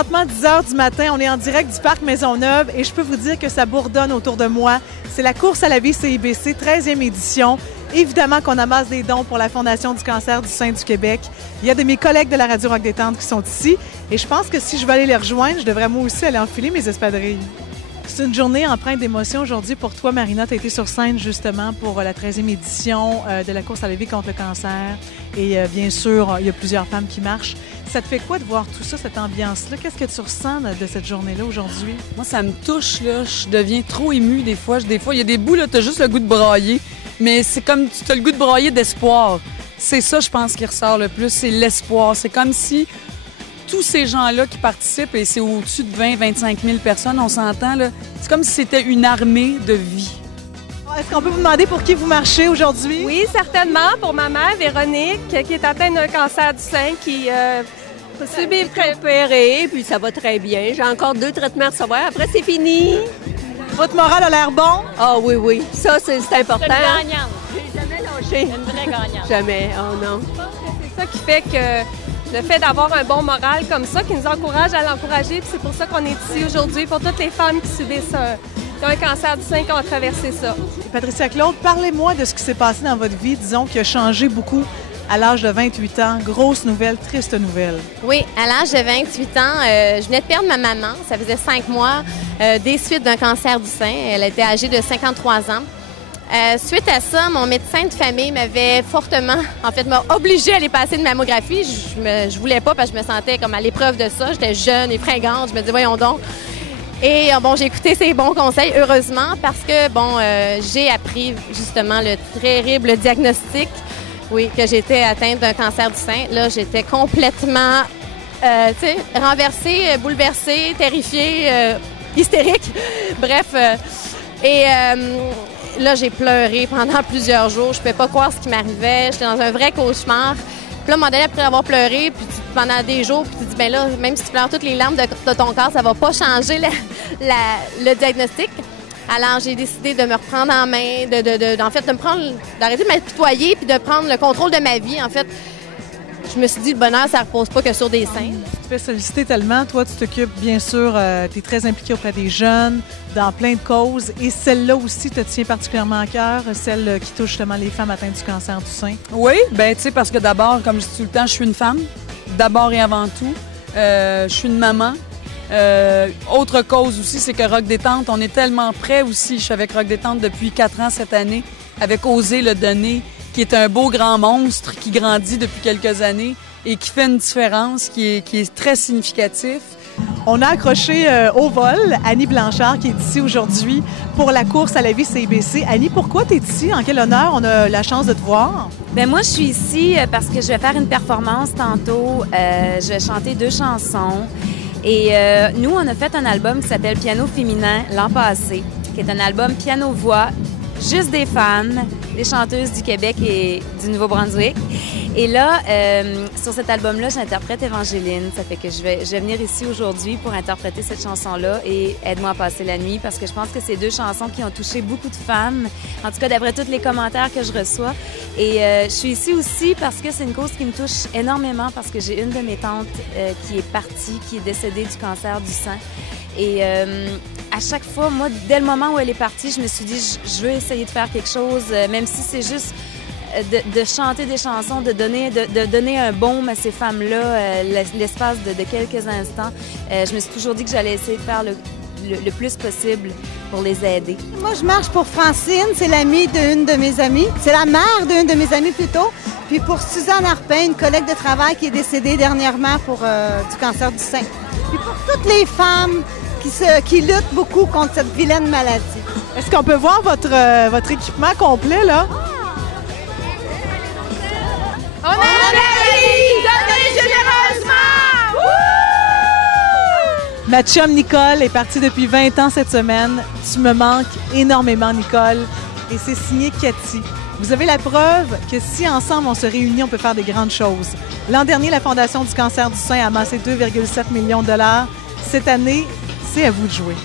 présentement 10 h du matin. On est en direct du Parc Maisonneuve et je peux vous dire que ça bourdonne autour de moi. C'est la course à la vie CIBC, 13e édition. Évidemment qu'on amasse des dons pour la Fondation du cancer du sein du Québec. Il y a de mes collègues de la Radio Rock Détente qui sont ici et je pense que si je vais aller les rejoindre, je devrais moi aussi aller enfiler mes espadrilles. C'est une journée empreinte d'émotion aujourd'hui pour toi, Marina. Tu as été sur scène justement pour la 13e édition de la course à la vie contre le cancer. Et bien sûr, il y a plusieurs femmes qui marchent. Ça te fait quoi de voir tout ça, cette ambiance-là? Qu'est-ce que tu ressens de cette journée-là aujourd'hui? Moi, ça me touche, là. Je deviens trop émue des fois. Il y a des bouts, là, tu as juste le goût de brailler. Mais c'est comme tu as le goût de brailler d'espoir. C'est ça, je pense, qui ressort le plus, c'est l'espoir. C'est comme si tous ces gens-là qui participent, et c'est au-dessus de 20-25 000 personnes, on s'entend, là, c'est comme si c'était une armée de vie. Est-ce qu'on peut vous demander pour qui vous marchez aujourd'hui? Oui, certainement. Pour ma mère, Véronique, qui est atteinte d'un cancer du sein, qui subit opéré, puis ça va très bien. J'ai encore 2 traitements à recevoir. Après, c'est fini. Votre morale a l'air bon? Ah oui, oui. Ça, c'est important. C'est une gagnante. J'ai jamais lâché. Une vraie gagnante. Jamais. Oh non. C'est ça qui fait que le fait d'avoir un bon moral comme ça, qui nous encourage à l'encourager, puis c'est pour ça qu'on est ici aujourd'hui, pour toutes les femmes qui subissent un cancer du sein, qui ont traversé ça. Patricia Claude, parlez-moi de ce qui s'est passé dans votre vie, disons, qui a changé beaucoup à l'âge de 28 ans. Grosse nouvelle, triste nouvelle. Oui, à l'âge de 28 ans, je venais de perdre ma maman. Ça faisait 5 mois des suites d'un cancer du sein. Elle était âgée de 53 ans. Suite à ça, mon médecin de famille m'avait fortement, m'a obligée à aller passer une mammographie. Je voulais pas parce que je me sentais comme à l'épreuve de ça. J'étais jeune et fringante. Je me dis, voyons donc. Et bon, j'ai écouté ses bons conseils, heureusement, parce que, j'ai appris justement le terrible diagnostic, que j'étais atteinte d'un cancer du sein. Là, j'étais complètement, renversée, bouleversée, terrifiée, hystérique. Bref, là, j'ai pleuré pendant plusieurs jours. Je ne pouvais pas croire ce qui m'arrivait. J'étais dans un vrai cauchemar. Puis là, à un moment donné, après avoir pleuré, puis pendant des jours, puis tu dis, bien là, même si tu pleures toutes les larmes de ton corps, ça va pas changer le diagnostic. Alors, j'ai décidé de me reprendre en main, d'arrêter de m'apitoyer, puis de prendre le contrôle de ma vie. En fait, je me suis dit, le bonheur, ça repose pas que sur des seins. Tu te fais solliciter tellement. Toi, tu t'occupes, bien sûr, tu es très impliquée auprès des jeunes, dans plein de causes. Et celle-là aussi te tient particulièrement à cœur, celle qui touche justement les femmes atteintes du cancer du sein. Oui, bien, tu sais, parce que d'abord, comme je dis tout le temps, je suis une femme, d'abord et avant tout. Je suis une maman. Autre cause aussi, c'est que Rock Détente, on est tellement près aussi. Je suis avec Rock Détente depuis 4 ans cette année, avec Oser le donner, qui est un beau grand monstre qui grandit depuis quelques années et qui fait une différence qui est très significatif. On a accroché au vol Annie Blanchard qui est ici aujourd'hui pour la course à la vie CIBC. Annie, pourquoi tu es ici? En quel honneur on a la chance de te voir? Bien, moi, je suis ici parce que je vais faire une performance tantôt. Je vais chanter 2 chansons. Et nous, on a fait un album qui s'appelle Piano féminin l'an passé, qui est un album piano-voix, juste des femmes, des chanteuses du Québec et du Nouveau-Brunswick. Et là, sur cet album-là, j'interprète Évangeline. Ça fait que je vais venir ici aujourd'hui pour interpréter cette chanson-là et Aide-moi à passer la nuit, parce que je pense que c'est 2 chansons qui ont touché beaucoup de femmes, en tout cas d'après tous les commentaires que je reçois. Et je suis ici aussi parce que c'est une cause qui me touche énormément, parce que j'ai une de mes tantes qui est partie, qui est décédée du cancer du sein. Et à chaque fois, moi, dès le moment où elle est partie, je me suis dit, je veux essayer de faire quelque chose, même si c'est juste de chanter des chansons, de donner un baume à ces femmes-là, l'espace de quelques instants. Je me suis toujours dit que j'allais essayer de faire le plus possible pour les aider. Moi, je marche pour Francine, c'est l'amie d'une de mes amies. C'est la mère d'une de mes amies plutôt. Puis pour Suzanne Arpin, une collègue de travail qui est décédée dernièrement pour du cancer du sein. Puis pour toutes les femmes qui luttent beaucoup contre cette vilaine maladie. Est-ce qu'on peut voir votre équipement complet, là? On a donné généreusement! Ma chum Nicole est partie depuis 20 ans cette semaine. Tu me manques énormément, Nicole. Et c'est signé Cathy. Vous avez la preuve que si ensemble on se réunit, on peut faire des grandes choses. L'an dernier, la Fondation du cancer du sein a amassé 2,7 millions de $. Cette année, c'est à vous de jouer.